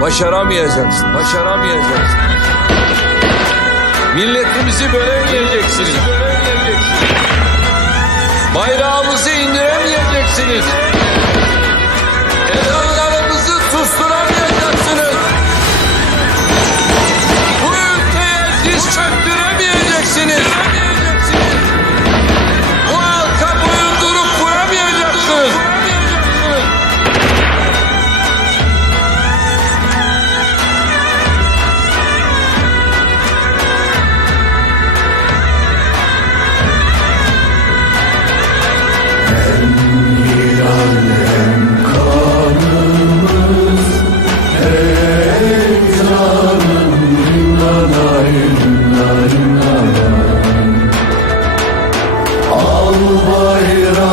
Başaramayacaksın, başaramayacaksın. Milletimizi bölemeyeceksiniz. Bayrağımızı indiremeyeceksiniz. Al bayrağı.